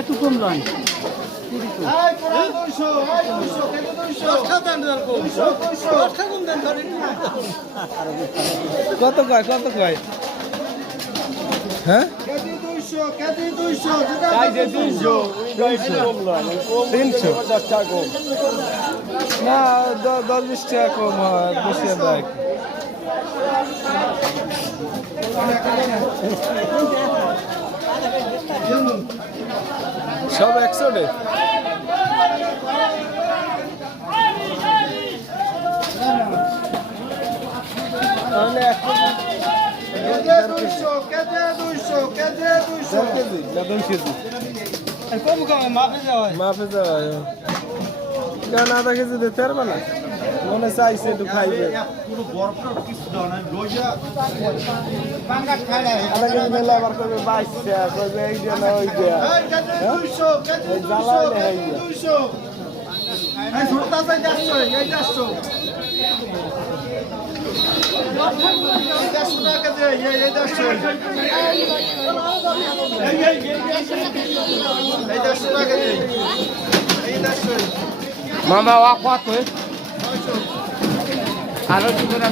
একটু কম লয় কত কয় কত কয় হ্যাঁ 300 না 10-20 টাকা কম হয় বেশি দেয় সব 100 টাকা তাহলে 200 কেজি মাফে যাওয়া কেন আধা কেজি দিতে পারবে না মনে চাইছে একটু খাইবে আধা কেজি নিলে আবার করবে 22 টাকা করবে এই দিয়ে না ওই দিয়ে মামা ওয়া কত আরো কি করে